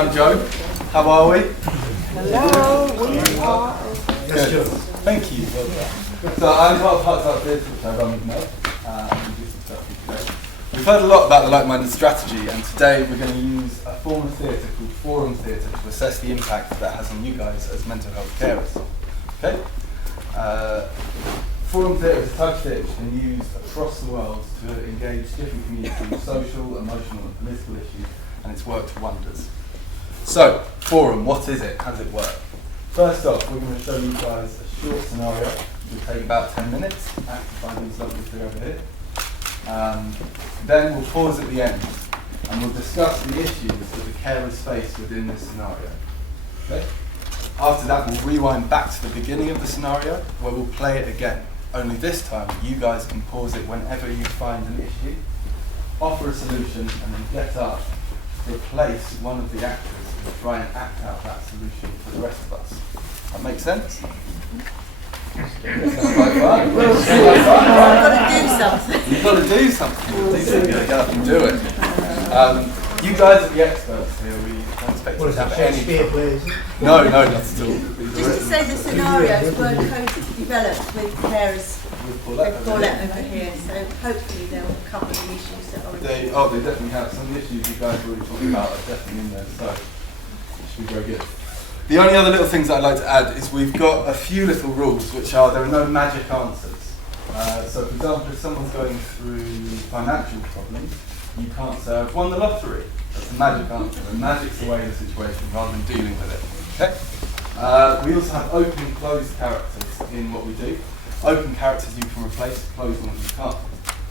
I'm Joe. How are we? Hello, we are. Good. Thank you. So I'm part of Hearts Out Theatre, which I run with Mel. And do some stuff with you today. We've heard a lot about the like-minded strategy, and today we're going to use a form of theatre called forum theatre to assess the impact that has on you guys as mental health carers. Okay? Forum theatre is a type of theatre which has been used across the world to engage different communities with social, emotional and political issues, and it's worked wonders. So, forum, what is it? How does it work? First off, we're going to show you guys a short scenario, which will take about 10 minutes. Active these lovely three over here. Then we'll pause at the end, and we'll discuss the issues that the carers face within this scenario. Okay? After that, we'll rewind back to the beginning of the scenario, where we'll play it again. Only this time, you guys can pause it whenever you find an issue, offer a solution, and then get up, replace one of the actors, and try and act out that solution for the rest of us. That makes sense? Sounds like fun. You've got to do something. You've got to get up and do it. You guys are the experts here. We don't expect you to have any. No, not at all. Just to say the scenarios were co-developed with carers with Paulette over here, so hopefully they'll cover the issues that are they definitely have. Some of the issues you guys were already talking about are definitely in there, so it should be very good. The only other little things that I'd like to add is we've got a few little rules, which are there are no magic answers. So for example, if someone's going through financial problems, you can't say, I've won the lottery. That's a magic answer. And magic's away in the situation rather than dealing with it. Okay? We also have open and closed characters in what we do. Open characters you can replace, closed ones you can't.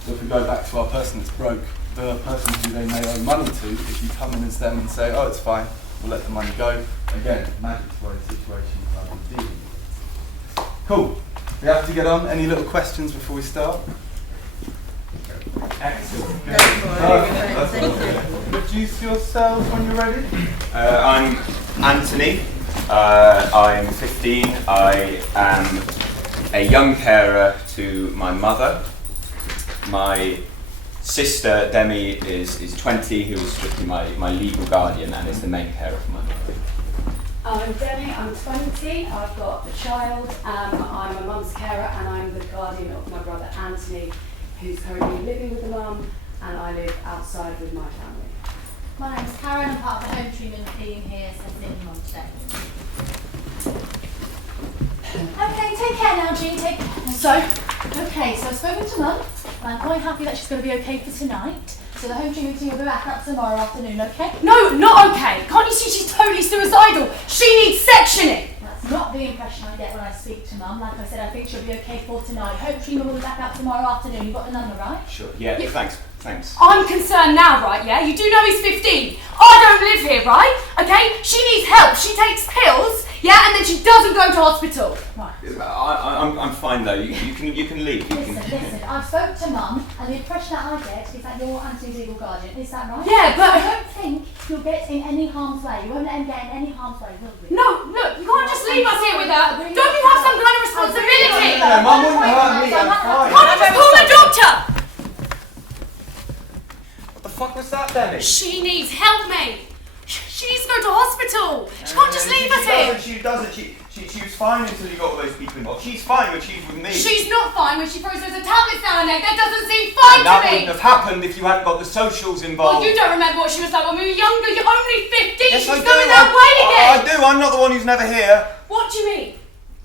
So if we go back to our person that's broke, the person who they may owe money to, if you come in as them and say, oh, it's fine, we'll let the money go. Again, magic's away in the situation rather than dealing with it. Cool. We have to get on. Any little questions before we start? Excellent. Introduce yourselves when you're ready. I'm Anthony. I'm 15. I am a young carer to my mother. My sister Demi is 20, who is strictly my legal guardian and is the main carer for my mother. I'm Demi, I'm 20, I've got a child, I'm a mum's carer and I'm the guardian of my brother Anthony, who's currently living with the mum, and I live outside with my family. My name's Karen, I'm part of the home treatment team here, assessing mum today. Okay, take care now, Jean, take care. So I've spoken to mum, and I'm quite happy that she's going to be okay for tonight. So the home treatment team will be back up tomorrow afternoon, okay? No, not okay! Can't you see she's totally suicidal? She needs sectioning! That's not the impression I get when I speak to mum. Like I said, I think she'll be okay for tonight. Home treatment will be back up tomorrow afternoon. You've got the number, right? Sure. Yeah. Thanks. I'm concerned now, right, yeah? You do know he's 15. I don't live here, right? Okay? She needs help. She takes pills, yeah, and then she doesn't go to hospital. Right. I'm fine though. You can leave. Listen, I've spoke to mum, and the impression that I get is that you're Anthony's legal guardian. Is that right? Yeah, but I don't think you'll get in any harm's way. You won't let him get in any harm's way, will you? no, look, you can't just leave us here with her. Don't you have some kind of responsibility? Mum wouldn't hurt me, I'm fine. Can't I just call the doctor? What the fuck was that, Demi? She needs help, mate. She needs to go to hospital. She can't just leave us here. She doesn't. She was fine until you got all those people involved. She's fine when she's with me. She's not fine when she throws those tablets down her neck. That doesn't seem fine That to me. wouldn't have happened if you hadn't got the socials involved. Well, you don't remember what she was like when we were younger. You're only 15. Yes, She's I do. going that way again. I do. I'm not the one who's never here. What do you mean?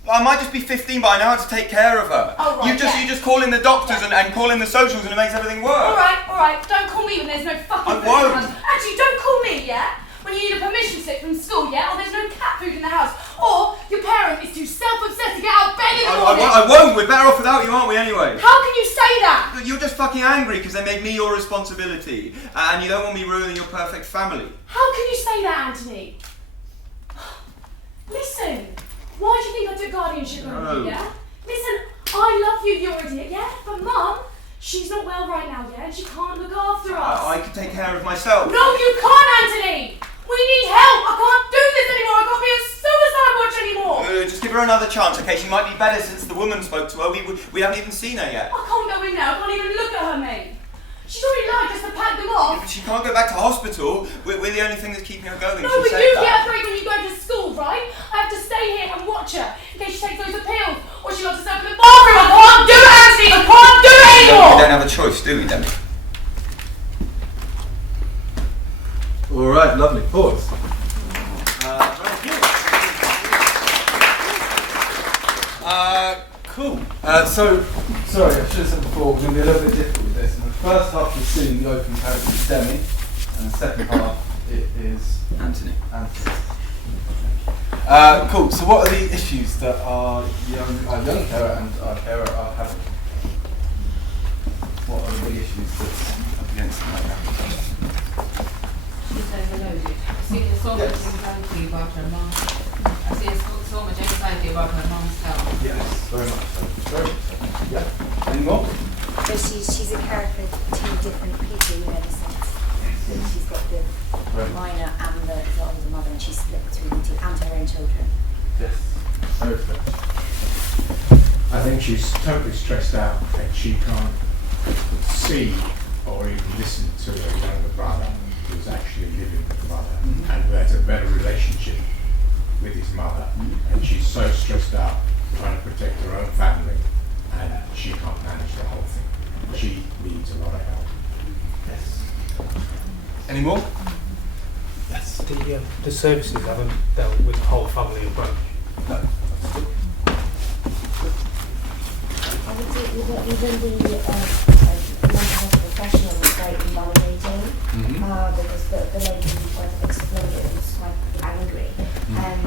I might just be 15, but I know how to take care of her. Oh, right, you just call in the doctors and call in the socials and it makes everything work. All right. Don't call me when there's no fucking I food won't. in the house. Actually, don't call me, yeah? When you need a permission slip from school, yeah? Or there's no cat food in the house. Or your parent is too self-obsessed to get out of bed in the morning. I won't. We're better off without you, aren't we, anyway? How can you say that? You're just fucking angry because they made me your responsibility. And you don't want me ruining your perfect family. How can you say that, Anthony? Listen, why do you think I took guardianship over you, yeah? Listen, I love you, you're an idiot, yeah? But Mum, she's not well right now, yeah? And she can't look after us. I can take care of myself. No, you can't, Anthony! We need help! I can't do this anymore! I can't be a suicide watch anymore! Just give her another chance, okay? She might be better since the woman spoke to her. We haven't even seen her yet. I can't go in there. I can't even look at her, mate. She's already lied just to pack them off. But she can't go back to hospital. We're the only thing that's keeping her going. No, She but said you that. get a break when you go to school, right? I have to stay here and watch her in case she takes those pills or she locks herself in the bathroom. I can't do it, Anthony. I can't do it anymore. We don't have a choice, do we, Demi? All right, lovely. Pause. Cool. So, sorry, I should have said before, we're going to be a little bit difficult with this. In the first half of the scene, the open character is Demi, and the second half, it is Anthony. Cool. So, what are the issues that our young carer and our carer are having? What are the big issues that's up against them right now? She's overloaded. I see there's so much anxiety about her mom. I see there's so much anxiety about her mom's health. Yes, very much so. Very much so. Yeah. Any more? But she's a character for two different people, you know, in a sense. So she's got the minor and the older mother, and she's split between the two, and her own children. Yes. Very much. I think she's totally stressed out and she can't see or even listen to her younger brother who's actually living with the mother and who has a better relationship with his mother. And she's so stressed out trying to protect her own family and she can't manage the whole thing. She needs a lot of help. Yes. Any more? Yes. The services haven't dealt with the whole family approach. No. I would say even the mental health professional was very invalidating because the lady was exploded and was quite angry, and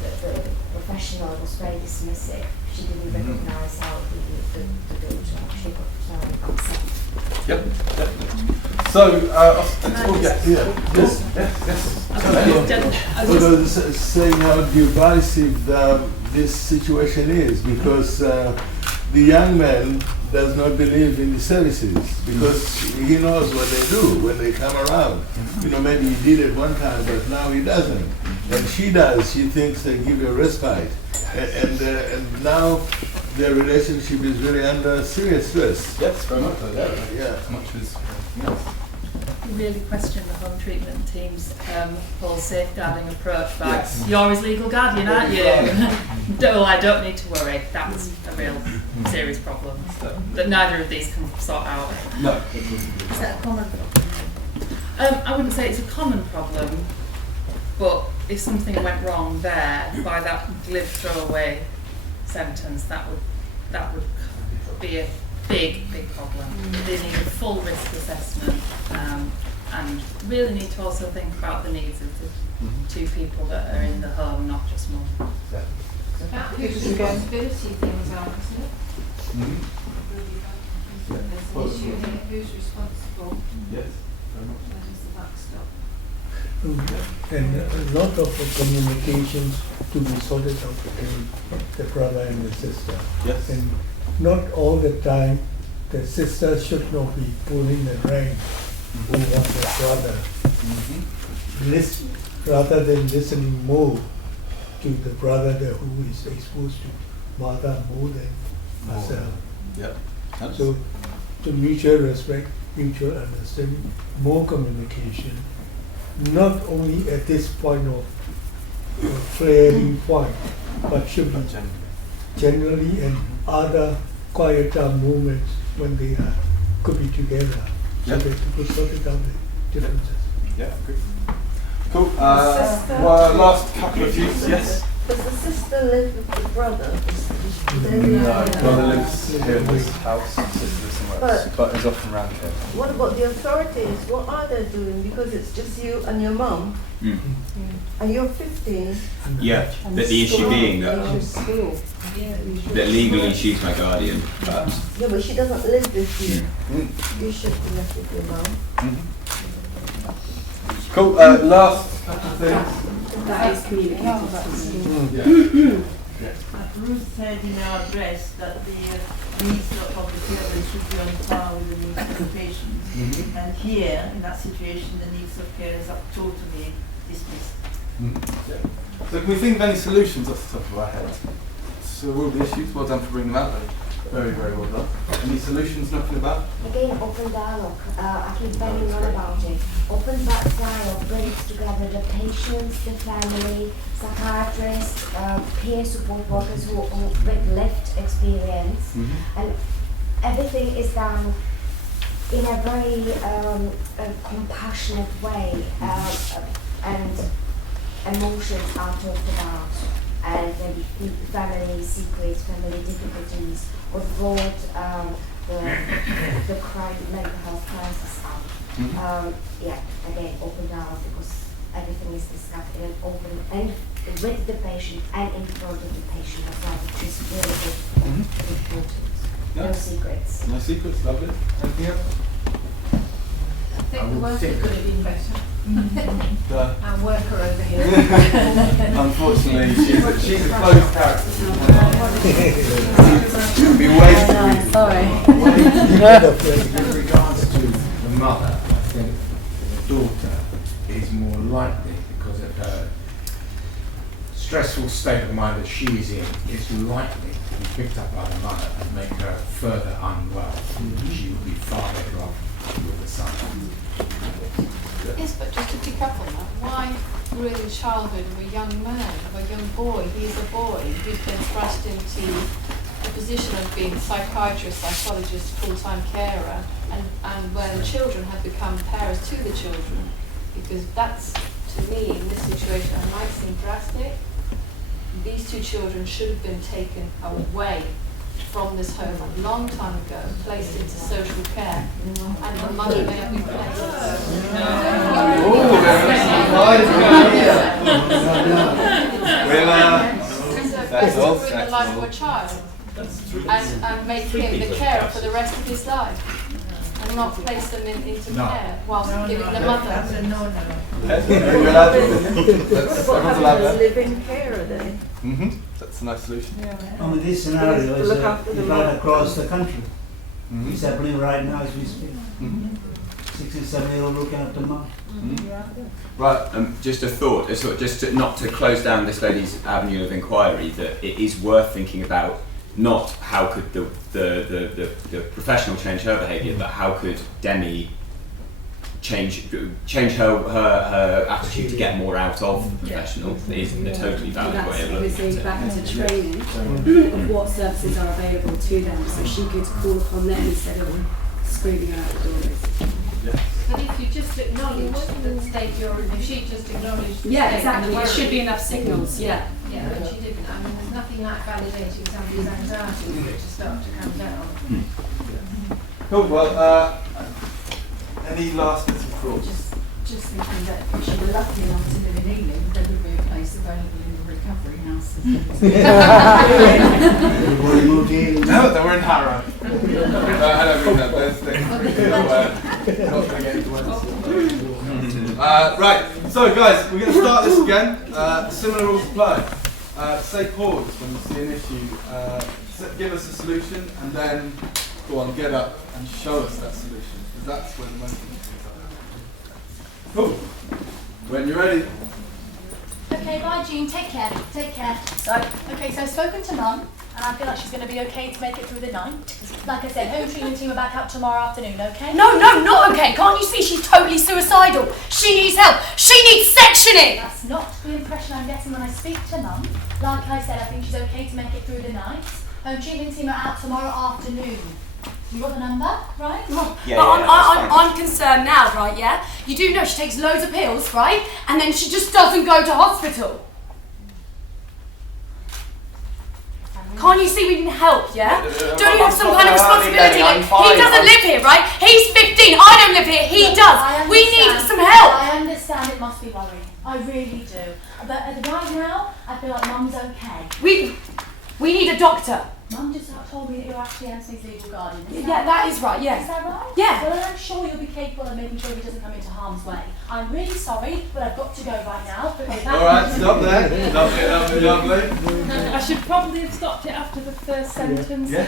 the professional was very dismissive. She didn't recognise how the daughter actually got upset. Yep, definitely. So, Yes. Saying how divisive this situation is, because the young man does not believe in the services because he knows what they do when they come around. You know, maybe he did it one time, but now he doesn't. And she does. She thinks they give her respite, and now their relationship is really under serious stress. yes, very much so. Yeah. As much as anything else. Really question the home treatment team's whole safeguarding approach by Yes. you're his legal guardian, aren't you? I don't need to worry. That's a real serious problem that neither of these can sort out. No. Is that a common problem? I wouldn't say it's a common problem, but if something went wrong there by that glib throwaway sentence, that would be a big problem. They need a full risk assessment and really need to also think about the needs of the two people that are in the home, not just mum. It's about whose responsibility things are, isn't it? There's an issue here, who's responsible? Yes, very much. Where does the buck stop? And a lot of communications to be sorted out between the brother and the sister. Yes. And not all the time the sister should not be pulling the rank over the brother. Listen, rather than listening more to the brother who is exposed to mother more than herself. Yep. So, to mutual respect, mutual understanding, more communication, not only at this point of flaring point, but should be generally and other quieter moments when they could be together, so that they could sort it out the differences. Yeah, good. Cool. Well, last couple of views, yes? Does the sister live with the brother? No, brother lives here in this house, sister lives somewhere else, but is often around here. What about the authorities? What are they doing? Because it's just you and your mum, and you're 15. Yeah, And the issue school. being You that, should school. that legally she's my guardian, but Yeah, but she doesn't live with you. You should be left with your mum. Cool. Last couple of things. That is communicated. Ruth said in our address that the needs of the parents should be on par with the needs of the patients. And here, in that situation, the needs of carers are totally dismissed. So can we think of any solutions off the top of our heads? So all the issues, well done for bringing them out. Very, very well done. Any solutions knocking about? Again, open dialogue. I keep banging on about it. Open dialogue brings together the patients, the family, psychiatrists, peer support workers who with lived experience, and everything is done in a very compassionate way, and emotions are talked about, and maybe family secrets, family difficulties, or brought the mental health crisis up. Yeah, again, open dialogue, because everything is discussed in an open and with the patient and in front of the patient as well, which is really important. Yeah. No secrets. No secrets, lovely. Anything else? I think the worker could have been better. Our worker over here. Unfortunately, she's a closed character. She'll be way too easy. Sorry. With regards to the mother, I think the daughter is more likely, because of her stressful state of mind that she is in, is likely to be picked up by the mother and make her further unwell. She would be far better off with the son. Yes, but just to pick up on that, why ruin childhood of a young man, of a young boy? He is a boy who's been thrust into the position of being psychiatrist, psychologist, full-time carer, and where the children have become parents to the children. Because that's, to me, in this situation, it might seem drastic. These two children should have been taken away from this home a long time ago, placed into social care, and the mother may have been placed. That's all. Ruin the life of a child, and make him the carer for the rest of his life, and not place them into care whilst giving the mother. That's a no-no. You're allowed to. What happens to live-in carer then? That's a nice solution. I mean, this scenario is right across the country. It's happening right now as we speak. 6 and 7-year-old looking after mum. Right, just a thought, not to close down this lady's avenue of inquiry, that it is worth thinking about not how could the professional change her behaviour, but how could Demi change her attitude to get more out of the professional. Is a totally valid way of looking at it. Back to training of what services are available to them, so she could call upon them instead of screaming out the door. But if you just acknowledge that state if she just acknowledged exactly. It should be enough signals. Yeah, but she didn't. I mean, there's nothing like validating somebody's anxiety for it to start to come down. Cool. Well, any last bits of thoughts? Just thinking that if she were lucky enough to live in England, there would be a place available in the recovery house. Everybody moved in. No, they were in Harrow. I don't mean that. There's things. Not going to get into right, so guys, we're going to start this again. Similar rules apply. Say pause when you see an issue. Give us a solution, and then go on, get up and show us that solution. Because that's where the most things are. Cool. When you're ready. Okay, bye Jean, take care, take care. So I've spoken to Mum, and I feel like she's going to be okay to make it through the night. Like I said, home treatment team are back up tomorrow afternoon, okay? No, not okay. Can't you see she's totally suicidal? She needs help. She needs sectioning. That's not the impression I'm getting when I speak to Mum. Like I said, I think she's okay to make it through the night. Home treatment team are out tomorrow afternoon. You got the number, right? I'm concerned now, right, yeah? You do know she takes loads of pills, right? And then she just doesn't go to hospital. Can't you see we can help, yeah? Don't you have some kind of responsibility? Like, he doesn't live here, right? He's 15, I don't live here, he does. We need some help. I understand it must be worrying. I really do. But right now, I feel like Mum's okay. We need a doctor. Mum just told me that you're actually Anthony's legal guardian. That is right, yeah. Is that right? Yeah. Well, I'm sure you'll be capable of making sure he doesn't come into harm's way. I'm really sorry, but I've got to go right now. Alright, stop there. Lovely. I should probably have stopped it after the first sentence. I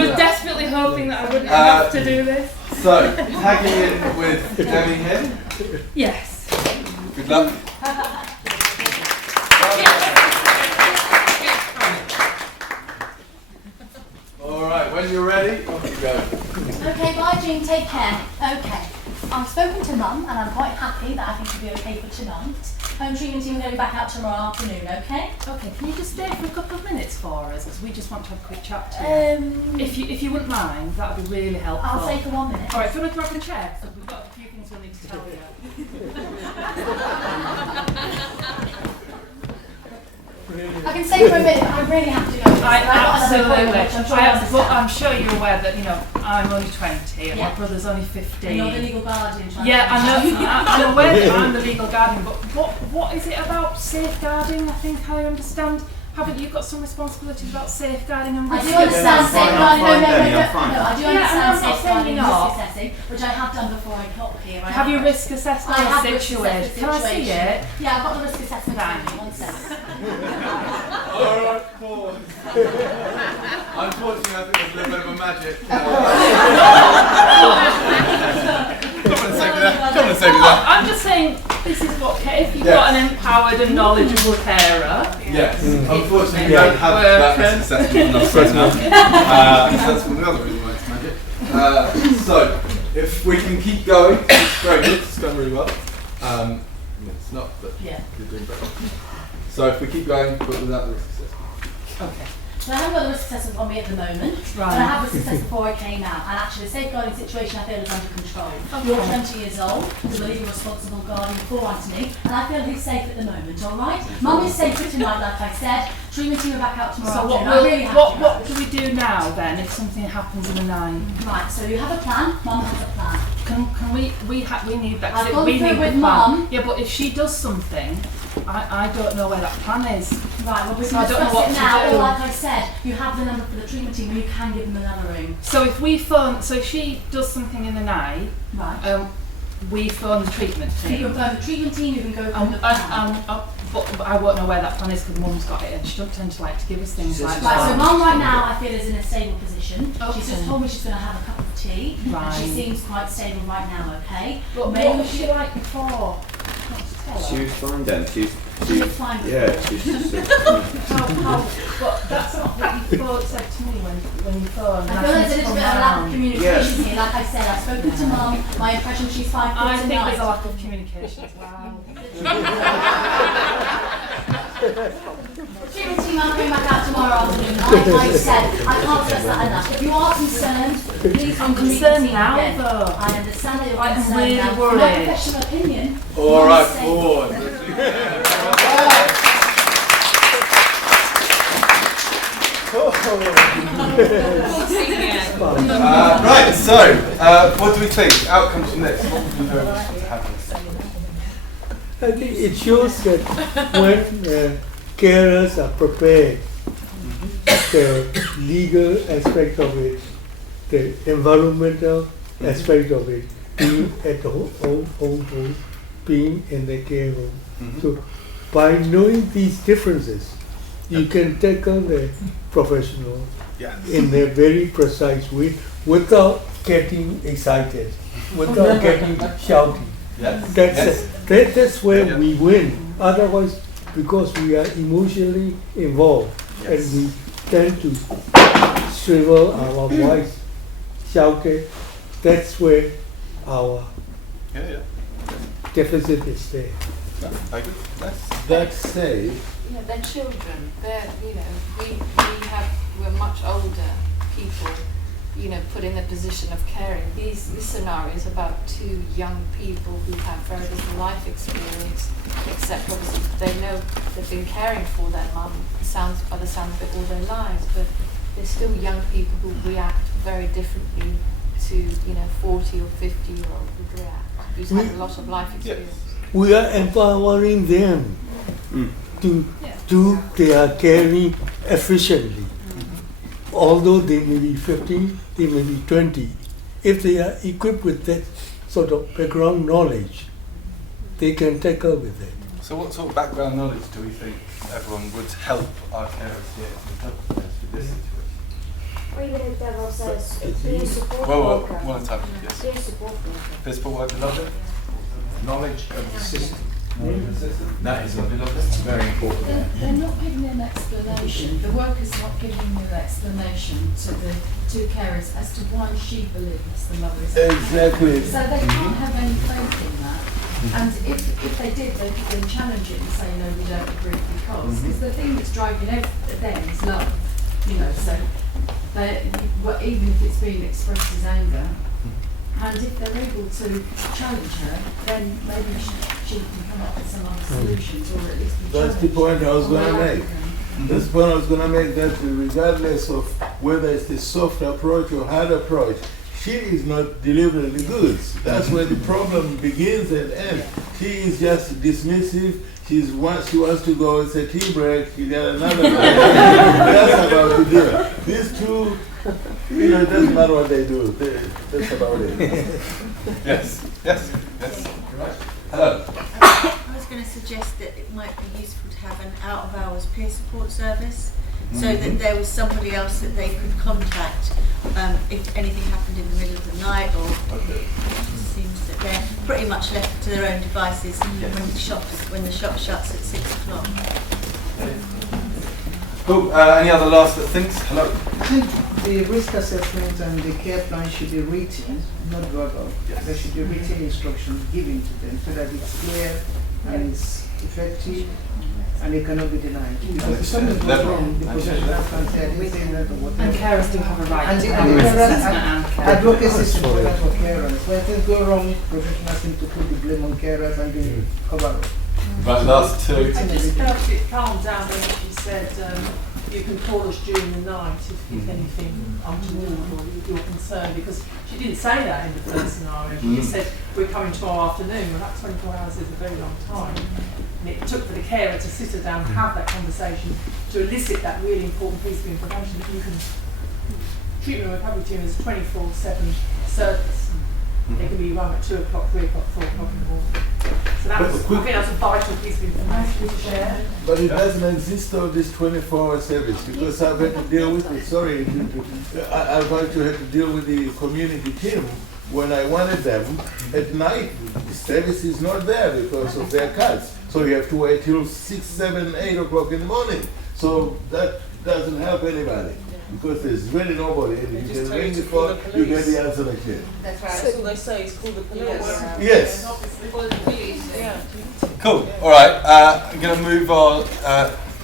was desperately hoping that I wouldn't have to do this. So, tagging in with Demi here. Yes. Good luck. you're ready, off you go. Okay, bye Jean, take care. Okay, I've spoken to Mum and I'm quite happy that I think she'll be okay for tonight. Home treatment team are going to be back out tomorrow afternoon, okay? Okay, can you just stay for a couple of minutes for us? Because we just want to have a quick chat to you. If you wouldn't mind, that would be really helpful. I'll stay for 1 minute. All right, do you want to grab a chair? So we've got a few things we'll need to tell you. I can stay for a minute, but I really have to go. I'm sure you're aware that, you know, I'm only 20 and my brother's only 15. And you're the legal guardian. Yeah, I know. I'm aware that I'm the legal guardian, but what is it about safeguarding? I think I understand. Haven't you got some responsibilities about safeguarding and I risk do understand safeguarding. No, I do I'm understand not saying safeguarding and you're risk not. assessing, which I have done before I got here. Have you risk assessed I have the risk assessed situation? Can I see it? Yeah, I've got the risk assessment. One second. Alright, pause. Unfortunately, I think there's a little bit of a magic. Come on and say that. I'm just saying, this is what, if you've got an empowered and knowledgeable carer. Yes, unfortunately, we don't have that risk assessment enough right now. That's one of the other reasons why it's magic. So, if we can keep going, it's very good, it's going really well. It's not, but you're doing very well. So, if we keep going, but without the risk assessment. Okay. So I haven't got the risk assessment on me at the moment, Right. but I have risk assessed before I came out, and actually the safeguarding situation I feel is under control. Okay. You're 20 years old, so the legal responsible guardian for Anthony, and I feel he's safe at the moment, alright? Mum is safe for tonight, like I said. Treatment team are back out tomorrow So afternoon. what do we do now then if something happens in the night? Right, so you have a plan, Mum has a plan. Can we need that? 'Cause I've gone we through need it with the plan. Mum. Yeah, but if she does something, I don't know where that plan is. Right, well we So can I don't know discuss what it to now, do. or like I said, you have the number for the treatment team and you can give them another room. So if we phone, so if she does something in the night, Right. we phone the treatment You team. can phone the treatment team, you can go phone the plan. But I won't know where that plan is because Mum's got it and she don't tend to like to give us things like Right, so that. Mum right now I feel is in a stable position. Okay. She's just told me she's going to have a cup of tea. And she Right. seems quite stable right now, okay? But Maybe what was she like before? She was fine then. She was fine Yeah, before. she's just. But that's not what you said to me when you phoned. I feel there's a little bit of a lack of communication here. Like I said, I've spoken to Mum. My impression she's 5 foot I think tonight. there's a lack of communication as well. Treatment team are coming back out tomorrow afternoon. Like I said, I can't stress that enough. If you are concerned, please I'm ring the concerned team now, again. though. I understand that you're I'm concerned really now. worried. My professional opinion. Alright, Mum is safe. pause. Right, so what do we think? Outcomes from this? What would we hope to happen? I think it shows that when carers are prepared, the legal aspect of it, the environmental aspect of it, being at the home, being in the care home. So by knowing these differences, you can tackle the professional in a very precise way without getting excited, without getting shouting. That's where we win. Otherwise, because we are emotionally involved and we tend to shrivel our voice, shout it, that's where our deficit is there. That said, Yeah, they're children. They're, you know, we're much older people, you know, put in a position of caring. This scenario is about two young people who have very little life experience, except obviously they know they've been caring for their mum, by the sound of it, all their lives, but they're still young people who react very differently to, you know, 40 or 50-year-old would react, who's had a lot of life experience. We are empowering them to do their caring efficiently. Although they may be 15, they may be 20. If they are equipped with that sort of background knowledge, they can tackle with it. So what sort of background knowledge do we think everyone would help our carers get with this situation? Or even if there was a peer support Well, worker. one at a time, yes. Peer support worker. Peer support worker, lovely. Knowledge of the system, knowledge of system. That is very important. They're not giving an explanation. The worker's not giving an explanation to the two carers as to why she believes the mother is Exactly. So they can't have any faith in that. And if they did, they could then challenge it and say, no, we don't agree because the thing that's driving them is love, you know, so even if it's being expressed as anger, and if they're able to challenge her, then maybe she can come up with some other solutions, or at least be That's the point I was going to make. That's the point I was going to make, that regardless of whether it's the soft approach or hard approach, she is not delivering the goods. That's where the problem begins and ends. She is just dismissive. She wants to go, it's a tea break, you got another break. That's about the deal. These two, you know, it doesn't matter what they do. That's about it. Yes. Hello. I was going to suggest that it might be useful to have an out-of-hours peer support service, so that there was somebody else that they could contact if anything happened in the middle of the night, or it just seems that they're pretty much left to their own devices when the shop shuts at 6 o'clock. Cool. Any other last things? Hello. I think the risk assessment and the care plan should be written, not verbal. Yes. There should be written instructions given to them so that it's clear and it's effective and it cannot be denied. Because if something goes wrong, the professional can say, I didn't say that or whatever. And carers do have a right And to the have a risk assessment carers, and care. advocacy is important for carers. When things go wrong, professionals seem to put the blame on carers and they cover it. Right, last two. I just felt it calmed down when she said you can call us during the night if anything untoward or you're concerned, because she didn't say that in the first scenario. She just said we're coming tomorrow afternoon. Well, that 24 hours is a very long time. And it took for the carer to sit her down and have that conversation to elicit that really important piece of information that you can treatment and recovery team is a 24/7 service. They can be run at 2 o'clock, 3 o'clock, 4 o'clock in the morning. So that was, I think that's a vital piece of information to share. But it doesn't exist on this 24-hour service, because I've had to deal with it. Sorry, I've had to deal with the community team when I wanted them at night. The service is not there because of their cuts. So you have to wait till 6, 7, 8 o'clock in the morning. So that doesn't help anybody, because there's really nobody. And you can ring the phone, you get the answer machine. That's right. That's all they say is call the police. Yes. Call the police. Yeah. Cool. All right. I'm going to move on.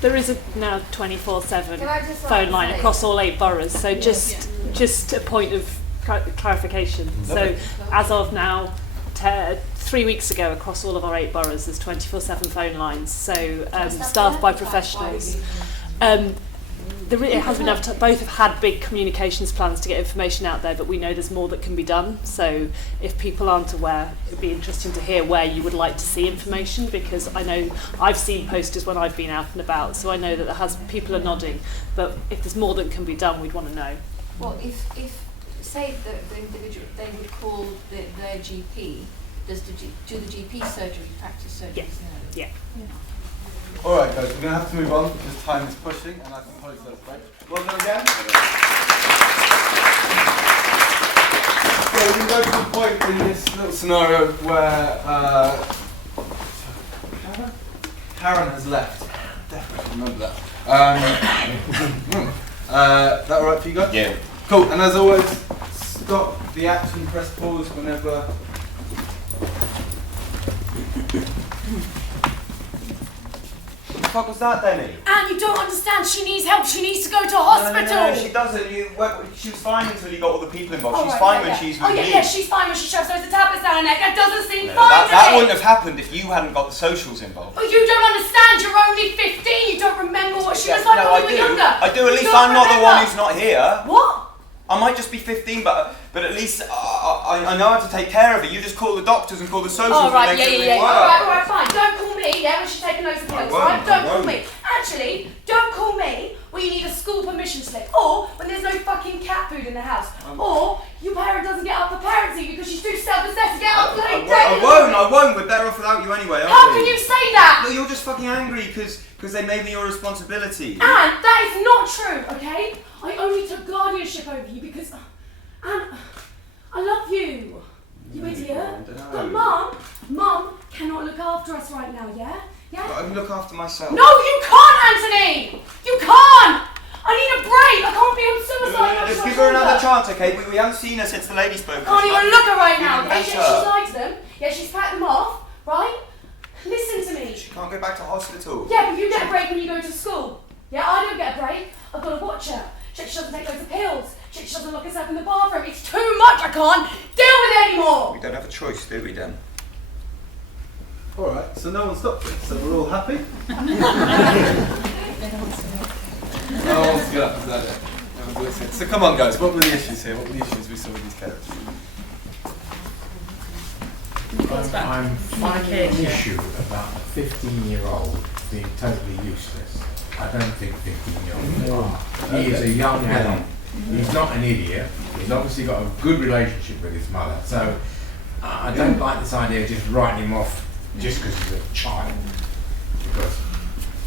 There is a now 24/7 phone line across all 8 boroughs. So just a point of clarification. So as of now, 3 weeks ago, across all of our 8 boroughs, there's 24/7 phone lines. So staffed by professionals. It has been both have had big communications plans to get information out there, but we know there's more that can be done. So if people aren't aware, it'd be interesting to hear where you would like to see information, because I know I've seen posters when I've been out and about, so I know that people are nodding, but if there's more that can be done, we'd want to know. Well, if say the individual, they would call their GP, do the GP surgery practice surgery? Yeah. All right, guys, we're going to have to move on because time is pushing, and I can close that break. Well done again. So we go to the point in this little scenario where Karen has left. Definitely remember that. That all right for you guys? Yeah. Cool. And as always, stop the action, press pause whenever. What the fuck was that, Denny? And you don't understand, she needs help, she needs to go to a hospital. No, she doesn't. She was fine until you got all the people involved. She's fine when she's with me. Yeah, she's fine when she shoves those tablets down her neck. That doesn't seem No, fine to that me. wouldn't have happened if you hadn't got the socials involved. But you don't understand, you're only 15, you don't remember what she was like when you were younger. I do, at least You I'm don't not the remember. one who's not here. What? I might just be 15, but at least I know how to take care of it. You just call the doctors and call the socials Oh, right, and make yeah. everything work. All right, fine. Don't call me, when she's taking loads of pills, won't, right? Don't I call won't. me. Actually, don't call me when you need a school permission slip, or when there's no fucking cat food in the house, or your parent doesn't get up for parents' evening because she's too self-possessed to get up bloody day. I won't. We're better off without you anyway, aren't How we? can you say that? No, you're just fucking angry because they made me your responsibility. And that is not true, okay? I only took guardianship over you because... And I love you. You idiot. But Mum cannot look after us right now, yeah? Yeah? But I can look after myself. No, you can't, Anthony! You can't! I need a break! I can't be on suicide! Let's give her another chance, okay? We haven't seen her since the lady spoke. Can't even look at her right now, Even okay? She's lied to them. Yeah, she's packed them off, right? Listen to me. She can't go back to hospital. Yeah, but you get a break when you go to school. Yeah, I don't get a break. I've got to watch her. Check she doesn't take loads of pills. Check she doesn't lock herself in the bathroom. It's too much. I can't deal with it anymore. We don't have a choice, do we, Dan? Alright, so no one stopped it, so we're all happy? No one wants to get up, is that it? So come on guys, what were the issues here? What were the issues we saw with these carers? I'm finding an issue about a 15-year-old being totally useless. I don't think 15-year-olds are. He is a young adult. He's not an idiot. He's obviously got a good relationship with his mother. So I don't like this idea of just writing him off just because he's a child. Because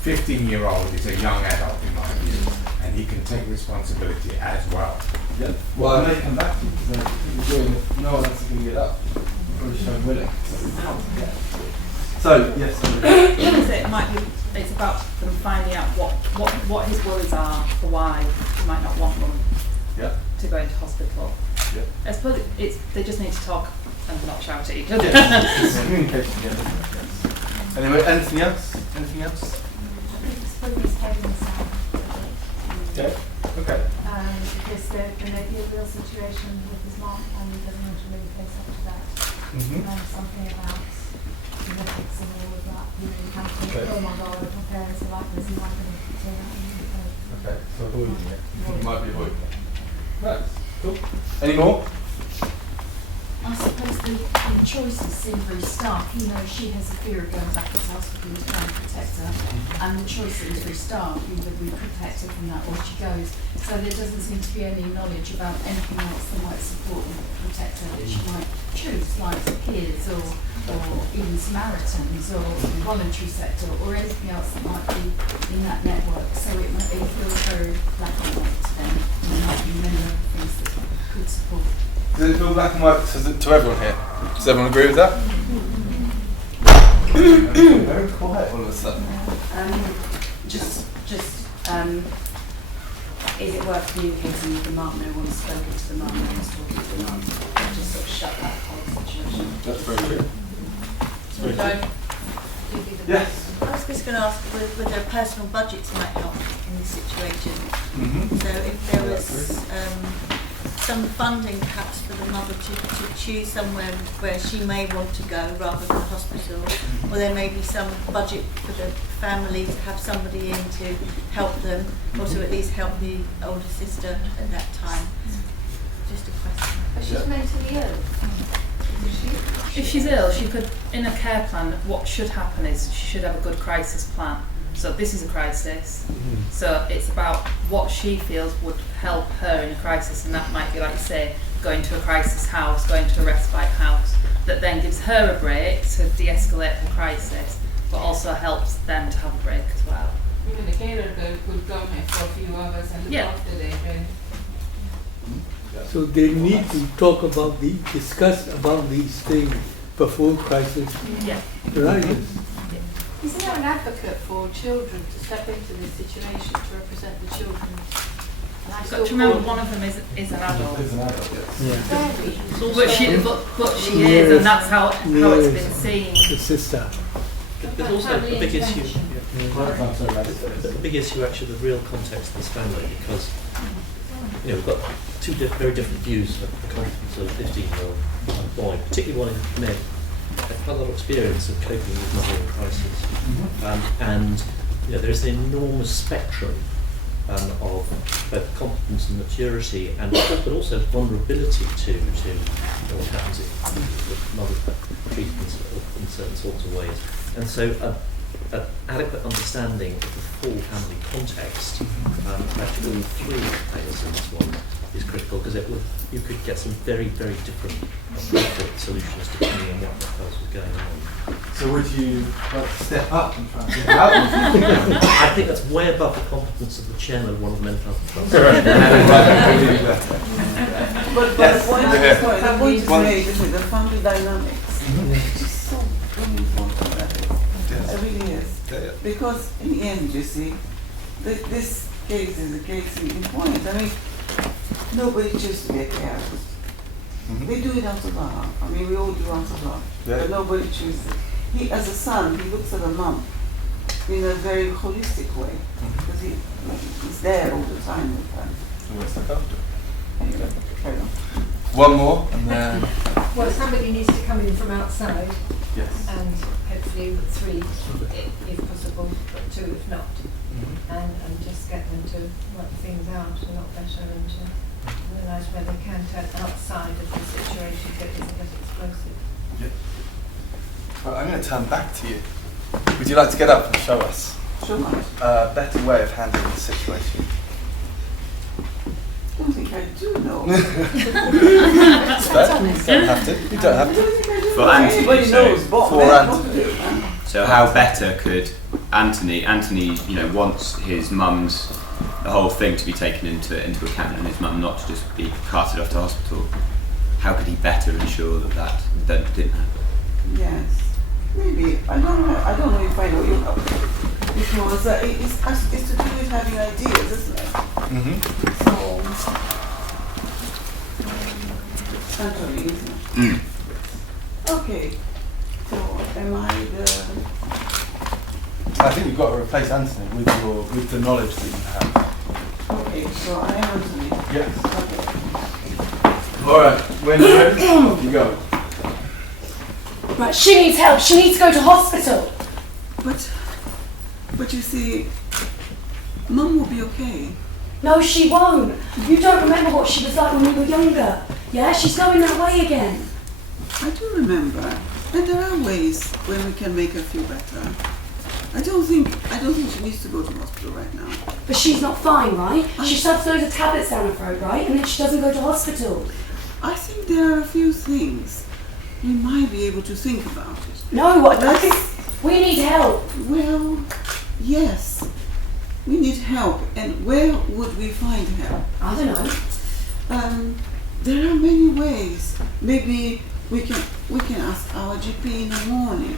15-year-old is a young adult in my view, and he can take responsibility as well. Yeah. Well, I may come back to you because you're doing it. No one else is going to get up. Probably show willing. So, yes. It might be. It's about them finding out what his worries are for why he might not want them to go into hospital. Yeah. I suppose they just need to talk and not shout at each other. It's communication. Yeah. Anyway, anything else? Anything else? I think it's putting his head in the sand. Yeah. Okay. Because there may be a real situation with his mom and he doesn't want to really face up to that. Something about genetics and all of that. You know, you can't think, oh my God, if my parents are like this, am I going to turn out? Okay, so avoiding it. You might be avoiding it. Right, cool. Any more? I suppose the choices seem very stark. He knows she has a fear of going back to hospital and trying to protect her, and the choice seems very stark. Either we protect her from that or she goes. So there doesn't seem to be any knowledge about anything else that might support and protect her that she might choose, like peers or even Samaritans or the voluntary sector or anything else that might be in that network. So it feels very black and white to them. And there might be many other things that could support. Does it feel black and white to everyone here? Does everyone agree with that? Very quiet all of a sudden. Is it worth communicating with the mum? No one's spoken to the mum, no one's talking to the mum. Just sort of shut that whole situation. That's very true. Yes. I was just going to ask whether personal budgets might help in this situation. So if there was some funding perhaps for the mother to choose somewhere where she may want to go rather than the hospital, or there may be some budget for the family to have somebody in to help them, or to at least help the older sister at that time. Just a question. But she's mentally ill. If she's ill, she could, in a care plan, what should happen is she should have a good crisis plan. So this is a crisis. So it's about what she feels would help her in a crisis, and that might be, like you say, going to a crisis house, going to a respite house, that then gives her a break to de-escalate her crisis, but also helps them to have a break as well. Even the carer could come in for a few hours and look after them. So they need to discuss about these things before crisis arises. Isn't there an advocate for children to step into this situation to represent the children? You've got to remember one of them is an adult. But she is, and that's how it's been seen. The sister. There's also a big issue. The big issue, actually, the real context of this family, because we've got two very different views of the competence of a 15-year-old boy, particularly one in Meg. They've had a lot of experience of coping with mother in crisis, and there's an enormous spectrum of both competence and maturity, but also vulnerability to what happens if the mother treated in certain sorts of ways. And so an adequate understanding of the full family context, actually all three players in this one, is critical, because you could get some very, very different solutions depending on what else was going on. So would you like to step up and try and figure out? I think that's way above the competence of the chairman of one of the mental health trusts. But Yes, the point you're here. the point is One- made, isn't it? The family dynamics. Which is so very important, that is. Yes. It really is. Yeah. Because in the end, you see, this case is a case in point. I mean, nobody chooses to be a carer. They do it out of love. I mean, we all do out of love. Yeah. But nobody chooses. He, as a son, he looks at a mum in a very holistic way. Because he's there all the time with her. Always look after. Anyway, carry on. One more, and then Well, somebody needs to come in from outside. yes. And hopefully 3 if possible, but 2 if not. And just get them to work things out a lot better and to realise where they can turn outside of the situation so it doesn't get explosive. Yeah. Well, I'm going to turn back to you. Would you like to get up and show us Show us. a better way of handling the situation? I don't think I do know. It's fair. You don't have to. You don't have to. For Anthony, Everybody knows what For not to Anthony. do. So how better could Anthony, you know, wants his mum's, the whole thing to be taken into account and his mum not to just be carted off to hospital. How could he better ensure that didn't happen? Yes. Maybe. I don't know if I know you know. Because it's to do with having ideas, isn't it? So, centrally, isn't it? Okay. So, am I the... I think you've got to replace Anthony with the knowledge that you have. Okay, so I am Anthony. Yes. Okay. All right. When you're ready, off you go. Right, she needs help. She needs to go to hospital. But you see, Mum will be okay. No, she won't. You don't remember what she was like when we were younger. Yeah, she's going that way again. I do remember. And there are ways when we can make her feel better. I don't think she needs to go to hospital right now. But she's not fine, right? She shoves loads of tablets down her throat, right? And then she doesn't go to hospital. I think there are a few things we might be able to think about it. No, I think we need help. Well, yes, we need help. And where would we find help? I don't know. There are many ways. Maybe we can ask our GP in the morning.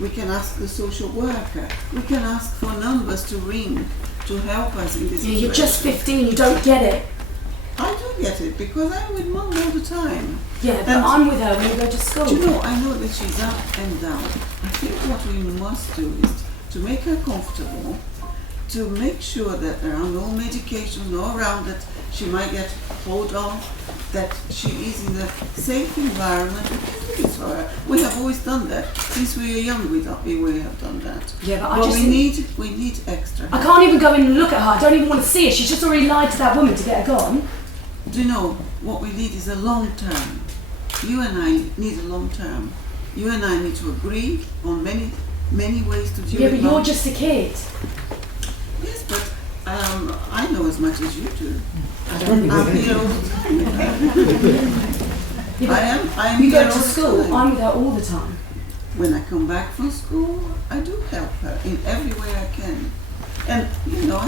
We can ask the social worker. We can ask for numbers to ring to help us in this situation. You're just 15, you don't get it. I do get it because I'm with Mum all the time. Yeah, but I'm with her when we go to school. Do you know, I know that she's up and down. I think what we must do is to make her comfortable, to make sure that there are no medications, no around that she might get hold of, that she is in a safe environment. We can do this for her. We have always done that. Since we were young, we have done that. Yeah, but we need extra help. I can't even go in and look at her. I don't even want to see her. She's just already lied to that woman to get her gone. Do you know, what we need is a long term. You and I need a long term. You and I need to agree on many ways to deal with Yeah, but you're Mum. just a kid. Yes, but I know as much as you do. I don't I'm here all the time. I'm You here go to all the school, time. I'm with her all the time. When I come back from school, I do help her in every way I can. And you know,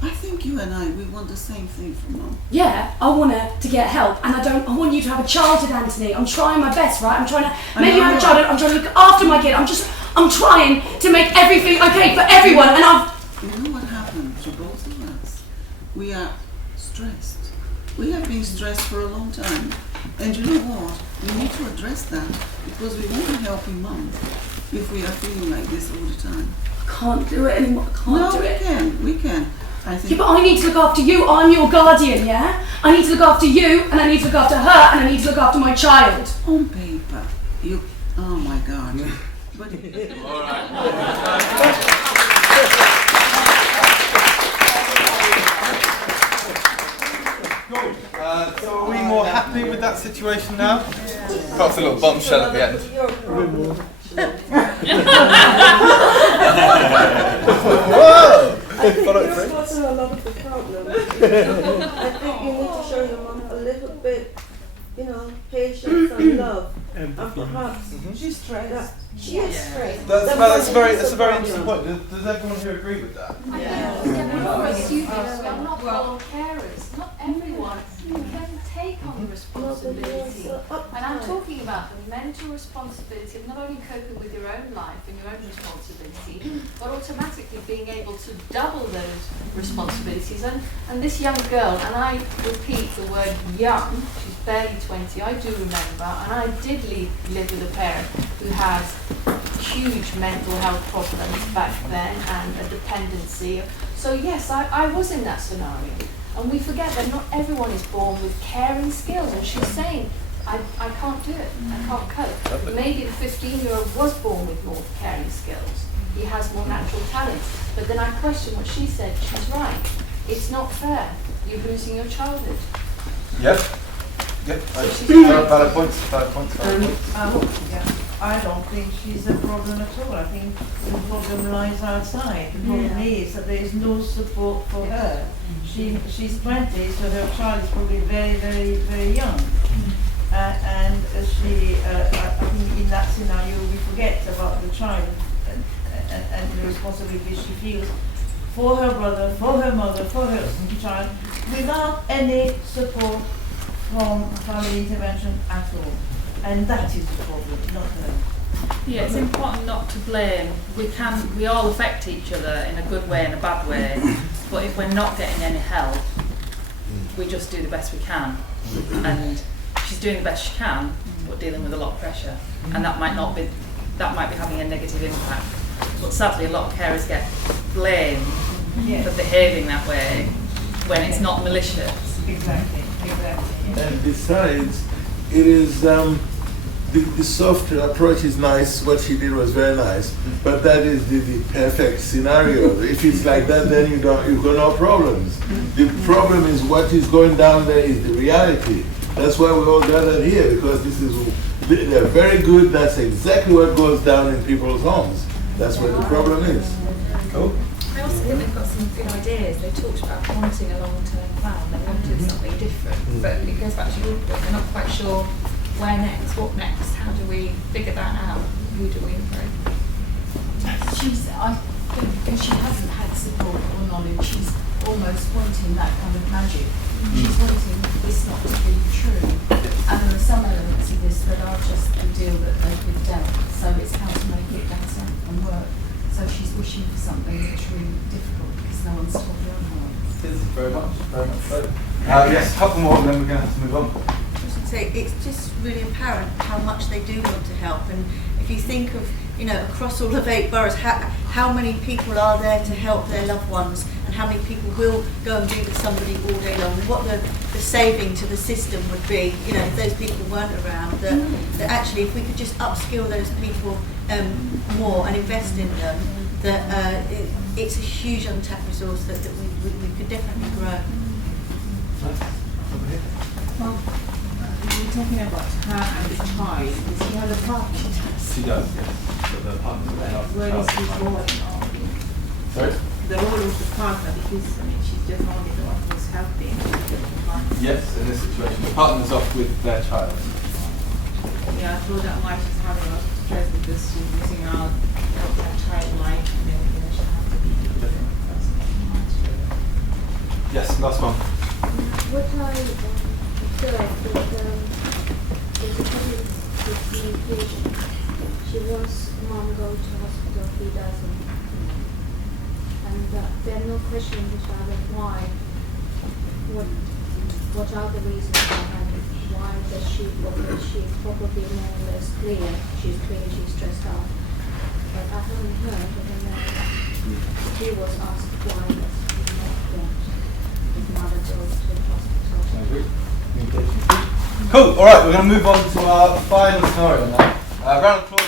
I think you and I, we want the same thing from Mum. Yeah, I want her to get help, and I want you to have a childhood, Anthony. I'm trying my best, right? I'm trying to make you have a childhood. I'm trying to look after my kid. I'm trying to make everything okay for everyone, and You know what happened to both of us? We are stressed. We have been stressed for a long time. And you know what? We need to address that because we won't be helping Mum if we are feeling like this all the time. I can't do it anymore. I can't do it. We can. I think. Yeah, but I need to look after you. I'm your guardian, yeah? I need to look after you, and I need to look after her, and I need to look after my child. On paper, you. Oh my God. But all right. So are we more happy with that situation now? Perhaps a little bombshell at the end. Whoa! I think you're causing a lot of the problem. I think you need to show your mum a little bit, patience and love. And perhaps she's stressed. She is stressed. That's a very interesting point. Does everyone here agree with that? We're not all carers. Not everyone can take on responsibility. And I'm talking about the mental responsibility of not only coping with your own life and your own responsibility, but automatically being able to double those responsibilities. And this young girl, and I repeat the word young, she's barely 20, I do remember, and I did live with a parent who had huge mental health problems back then and a dependency. So yes, I was in that scenario. And we forget that not everyone is born with caring skills. And she's saying, I can't do it, I can't cope. Maybe the 15-year-old was born with more caring skills. He has more natural talents. But then I question what she said. She's right. It's not fair. You're losing your childhood. Yep. Yep. Valid points. I don't think she's a problem at all. I think the problem lies outside. The problem is that there is no support for her. She's 20, so her child is probably very, very, very young. And I think in that scenario we forget about the child and the responsibility she feels for her brother, for her mother, for her child, without any support from family intervention at all. And that is the problem, not her. Yeah, it's important not to blame. We all affect each other in a good way and a bad way, but if we're not getting any help, we just do the best we can. And she's doing the best she can, but dealing with a lot of pressure, and that might be having a negative impact. But sadly, a lot of carers get blamed for behaving that way when it's not malicious. Exactly. And besides, it is the soft approach is nice. What she did was very nice, but that is the perfect scenario. If it's like that, then you've got no problems. The problem is what is going down there is the reality. That's why we all gathered here, because they're very good. That's exactly what goes down in people's homes. That's where the problem is. Cool. I also think they've got some good ideas. They talked about wanting a long-term plan. They wanted something different, but it goes back to your point. They're not quite sure where next, what next, how do we figure that out, who do we approach? I think because she hasn't had support or knowledge, she's almost wanting that kind of magic. She's wanting this not to be true. And there are some elements of this that are just the deal that they've been dealt. So it's how to make it better and work. So she's wishing for something that's really difficult because no one's told her otherwise. Very much so. Yes, a couple more and then we're going to have to move on. Say it's just really apparent how much they do want to help, and if you think of across all of 8 boroughs, how many people are there to help their loved ones, and how many people will go and be with somebody all day long, and what the saving to the system would be, if those people weren't around. That actually, if we could just upskill those people more and invest in them, that it's a huge untapped resource that we could definitely grow. Well, we're talking about her and the child. Does she have a partner? She does, yes. But the partner may not. Where is his role? Sorry? The role of the partner, because she's just only the one who's helping. Yes, in this situation, the partner's off with their child. Yeah, I told that why she's having a lot of stress because she's missing out of that child life and everything that she'll have to be a different person. Yes, last one. What I feel like that there's a problem with communication. She wants mom go to hospital, he doesn't. And there are no questions regarding why. What are the reasons behind it? Why does she probably more or less clear? She's stressed out. But I haven't heard of he was asked why does he not want his mother go to the hospital. Cool, alright, we're going to move on to our final scenario now. Round of applause.